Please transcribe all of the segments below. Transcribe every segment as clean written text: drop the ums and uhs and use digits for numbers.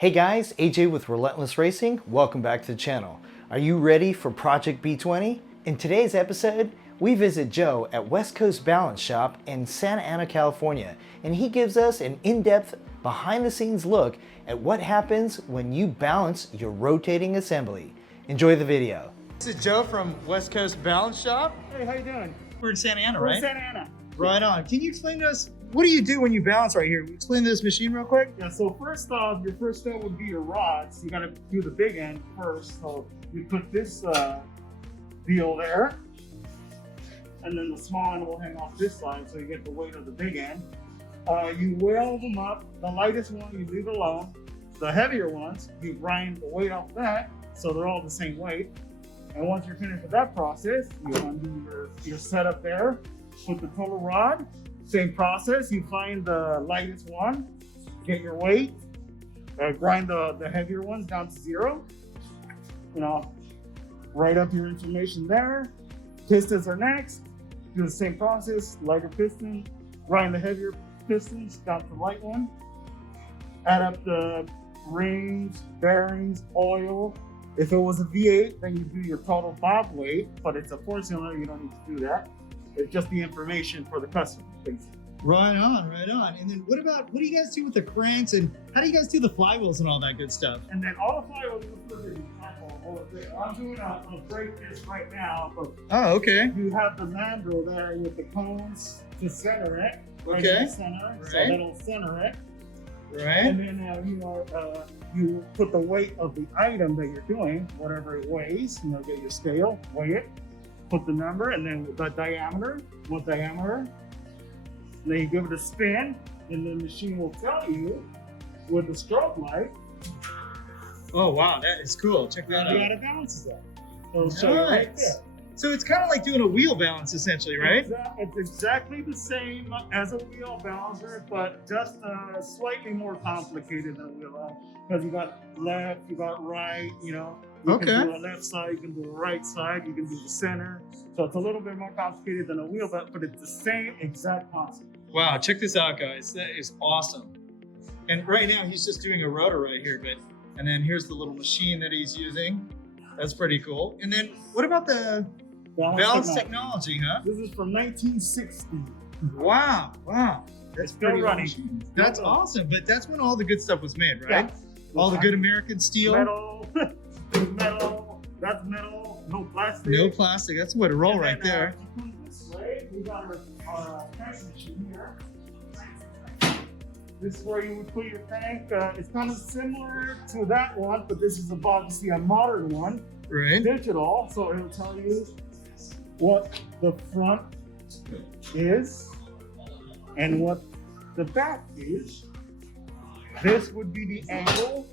Hey guys, AJ with Relentless Racing. Welcome back to the channel. Are you ready for Project B20? In today's episode, we visit Joe at West Coast Balance Shop in Santa Ana, California, and he gives us an in-depth, behind-the-scenes look at what happens when you balance your rotating assembly. Enjoy the video. This is Joe from West Coast Balance Shop. Hey, how you doing? We're in Santa Ana, We're right? in Santa Ana. Right on. Can you explain to us, what do you do when you balance right here? Explain this machine real quick. Yeah, so first off, your first step would be your rods. You gotta do the big end first. So you put this deal there, and then the small end will hang off this side, so you get the weight of the big end. You weld them up. The lightest one you leave alone. The heavier ones, you grind the weight off that, so they're all the same weight. And once you're finished with that process, you undo your setup there, put the total rod. Same process, you find the lightest one, get your weight, grind the heavier ones down to 0. You know, write up your information there. Pistons are next. Do the same process, lighter piston, grind the heavier pistons down to the light one. Add up the rings, bearings, oil. If it was a V8, then you do your total bob weight, but it's a 4-cylinder, you don't need to do that. It's just the information for the customer, basically. Right on, right on. And then what do you guys do with the cranks, and how do you guys do the flywheels and all that good stuff? And then all the flywheels, I'm doing a brake disc right now, but Oh, okay. you have the mandrel there with the cones to center it. Right Okay. in the center, so Right. that'll center it. Right. And then you put the weight of the item that you're doing, whatever it weighs. Get your scale, weigh it, put the number, and then the diameter, what diameter. And then you give it a spin, and the machine will tell you with the strobe light. Oh wow, that is cool. Check that You out. gotta balance that. It'll show you right Nice. there. So it's kind of like doing a wheel balance, essentially, right? It's exactly the same as a wheel balancer, but just slightly more complicated than a wheel balancer. Because you got left, you got right, You Okay. can do a left side, you can do a right side, you can do the center. So it's a little bit more complicated than a wheel balance, but it's the same exact concept. Wow, check this out, guys. That is awesome. And right now he's just doing a rotor right here, and then here's the little machine that he's using. That's pretty cool. And then what about the balance technology, huh? This is from 1960. Wow, wow. It's still running. Awesome. That's awesome. But that's when all the good stuff was made, right? Yeah. All the good American steel. Metal, metal, that's metal, no plastic. No plastic. That's what a roll And right then, there. to put it this way, we got our crank machine here. This is where you would put your crank. It's kind of similar to that one, but this is obviously a modern one. Right. Digital, so it'll tell you what the front is and what the back is. This would be the angle.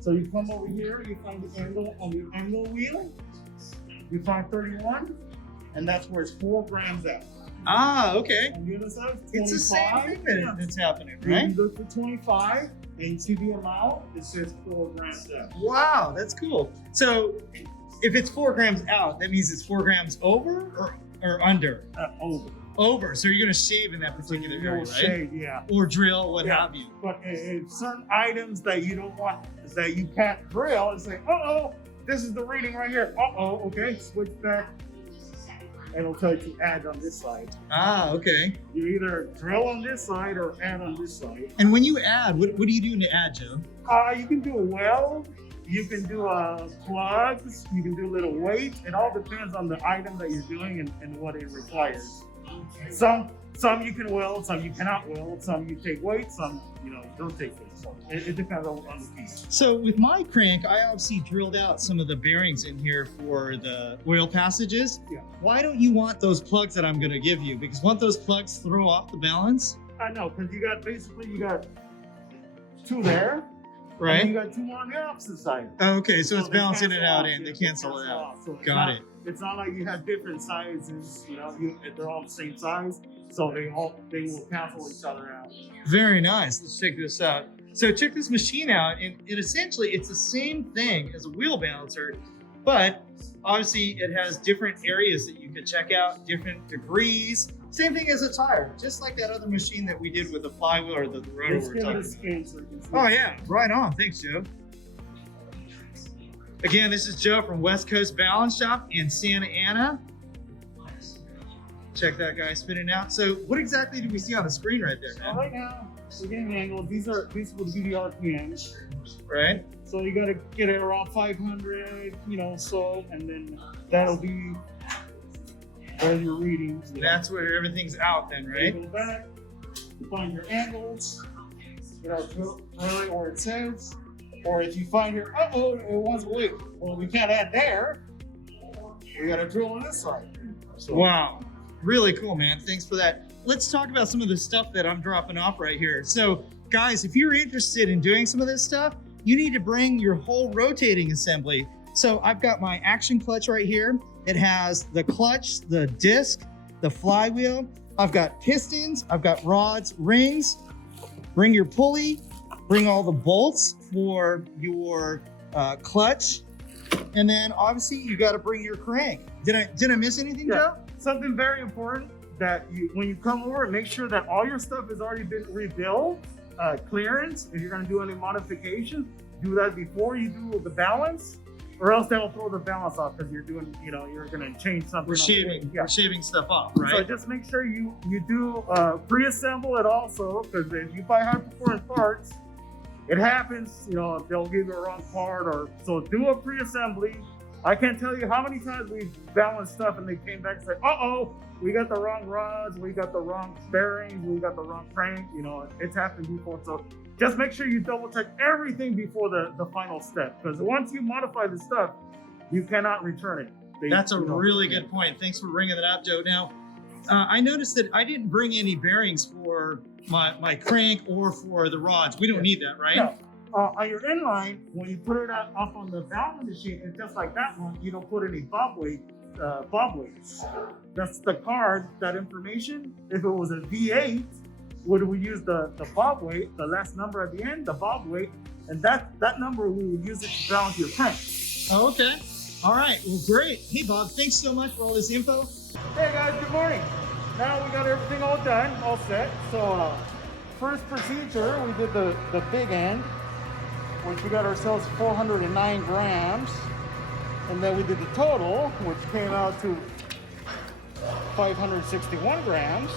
So you come over here, you find the angle on the angle wheel. You find 31, and that's where it's 4 grams out. Ah, okay. On the other side, It's the same 25. thing that's happening, You right? look for 25, and you see the amount, it says 4 grams out. Wow, that's cool. So if it's 4 grams out, that means it's 4 grams over or under? Over. Over. So you're going to shave in that particular area, Little right? shade, yeah. Or drill, what Yeah. have you. But if certain items that you don't want, that you can't drill, it's like, uh-oh, this is the reading right here. Uh-oh, okay, switch back. And it'll tell you to add on this side. Ah, okay. You either drill on this side or add on this side. And when you add, what are you doing to add, Joe? You can do a weld, you can do plugs, you can do little weights. It all depends on the item that you're doing and what it requires. Some you can weld, some you cannot weld, some you take weight, some don't take weight. So it depends on the piece. So with my crank, I obviously drilled out some of the bearings in here for the oil passages. Yeah. Why don't you want those plugs that I'm going to give you? Because won't those plugs throw off the balance? I know, because you got 2 there. Right. And you got 2 more on the opposite side. Okay, so it's they balancing it cancel out off, and they yeah, cancel it out. So Got it. It's not like you have different sizes, they're all the same size, so they will cancel each other out. Very nice. Let's check this out. So check this machine out, and essentially it's the same thing as a wheel balancer, but obviously it has different areas that you can check out, different degrees. Same thing as a tire, just like that other machine that we did with the flywheel or the rotor Let's we're give it talking a about. scan so you can see. Oh yeah, right on. Thanks, Joe. Again, this is Joe from West Coast Balance Shop in Santa Ana. Check that guy spinning out. So what exactly do we see on the screen right there, So man? right now, we're getting angled. These will be the RPMs. Right? So you gotta get it around 500, so, and then that'll be where your readings. That's where everything's out then, You right? go back, you find your angles, drill it where it says, or if you find here, it wants to wait. Well, we can't add there. We gotta drill on this side. So, Wow. Really cool, man. Thanks for that. Let's talk about some of the stuff that I'm dropping off right here. So, guys, if you're interested in doing some of this stuff, you need to bring your whole rotating assembly. So I've got my action clutch right here. It has the clutch, the disc, the flywheel. I've got pistons, I've got rods, rings. Bring your pulley, bring all the bolts for your clutch. And then obviously you got to bring your crank. Did I miss anything, Yeah. Joe? something very important that when you come over, make sure that all your stuff has already been rebuilt. Clearance, if you're going to do any modifications, do that before you do the balance, or else that'll throw the balance off because you're doing, you're going to change something. We're shaving stuff off, right? So just make sure you do pre-assemble it also, because if you buy high performance parts, it happens, they'll give you a wrong part, or so do a pre-assembly. I can't tell you how many times we've balanced stuff and they came back and said, we got the wrong rods, we got the wrong bearings, we got the wrong crank, it's happened before. So just make sure you double check everything before the final step, because once you modify the stuff, you cannot return it. That's a really good point. Thanks for bringing that up, Joe. Now, I noticed that I didn't bring any bearings for my crank or for the rods. We don't need that, right? No. On your inline, when you put it up on the balancing machine, it's just like that one, you don't put any bob weights. That's the card, that information. If it was a V8, would we use the bob weight, the last number at the end, the bob weight, and that number we would use it to balance your crank. Oh, okay. All right. Well, great. Hey, Bob, thanks so much for all this info. Hey guys, good morning. Now we got everything all done, all set. So first procedure, we did the big end, which we got ourselves 409 grams. And then we did the total, which came out to 561 grams.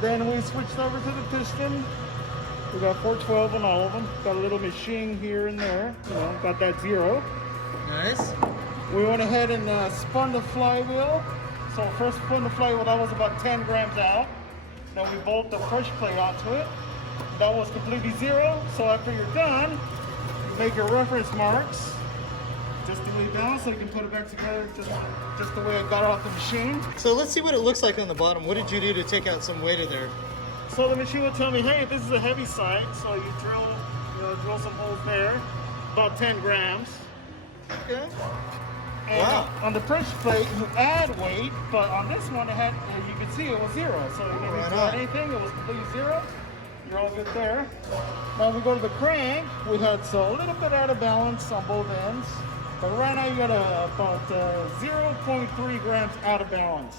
Then we switched over to the piston. We got 412 on all of them. Got a little machine here and there. Got that 0. Nice. We went ahead and spun the flywheel. So first spun the flywheel, that was about 10 grams out. Then we bolt the fresh plate onto it. That was completely 0. So after you're done, you make your reference marks. Just to lay down so you can put it back together just the way I got it off the machine. So let's see what it looks like on the bottom. What did you do to take out some weight of there? So the machine will tell me, hey, this is a heavy side. So you drill some holes there, about 10 grams. Okay. And Wow. on the pressure plate, you add weight, but on this one, it had, you can see it was 0. So you didn't Right do on. anything, it was completely 0. You're all good there. Now we go to the crank. We had a little bit out of balance on both ends. But right now you got about 0.3 grams out of balance.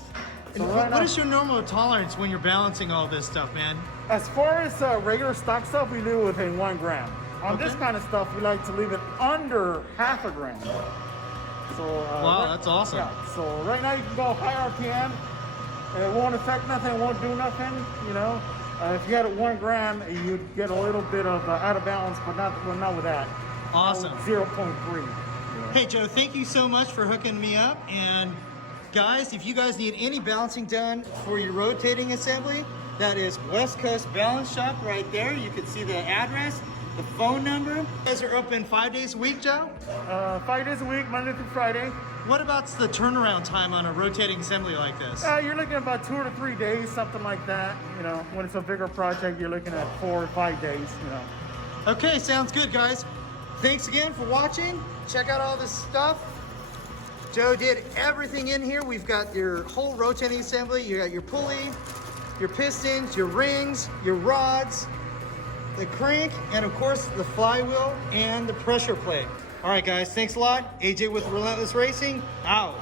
So What is your normal tolerance when you're balancing all this stuff, man? As far as regular stock stuff, we do within 1 gram. On this kind of stuff, we like to leave it under half a gram. So Wow, that's awesome. Yeah. So right now you can go high RPM. It won't affect nothing. It won't do nothing. If you had it 1 gram, you'd get a little bit of out of balance, but not with that. Awesome. 0.3. Hey, Joe, thank you so much for hooking me up. And guys, if you guys need any balancing done for your rotating assembly, that is West Coast Balance Shop right there. You can see the address, the phone number. You guys are open 5 days a week, Joe? 5 days a week, Monday through Friday. What about the turnaround time on a rotating assembly like this? You're looking at about 2 to 3 days, something like that. When it's a bigger project, you're looking at 4 or 5 days. Okay, sounds good, guys. Thanks again for watching. Check out all this stuff. Joe did everything in here. We've got your whole rotating assembly. You got your pulley, your pistons, your rings, your rods, the crank, and of course the flywheel and the pressure plate. All right, guys, thanks a lot. AJ with Relentless Racing, out.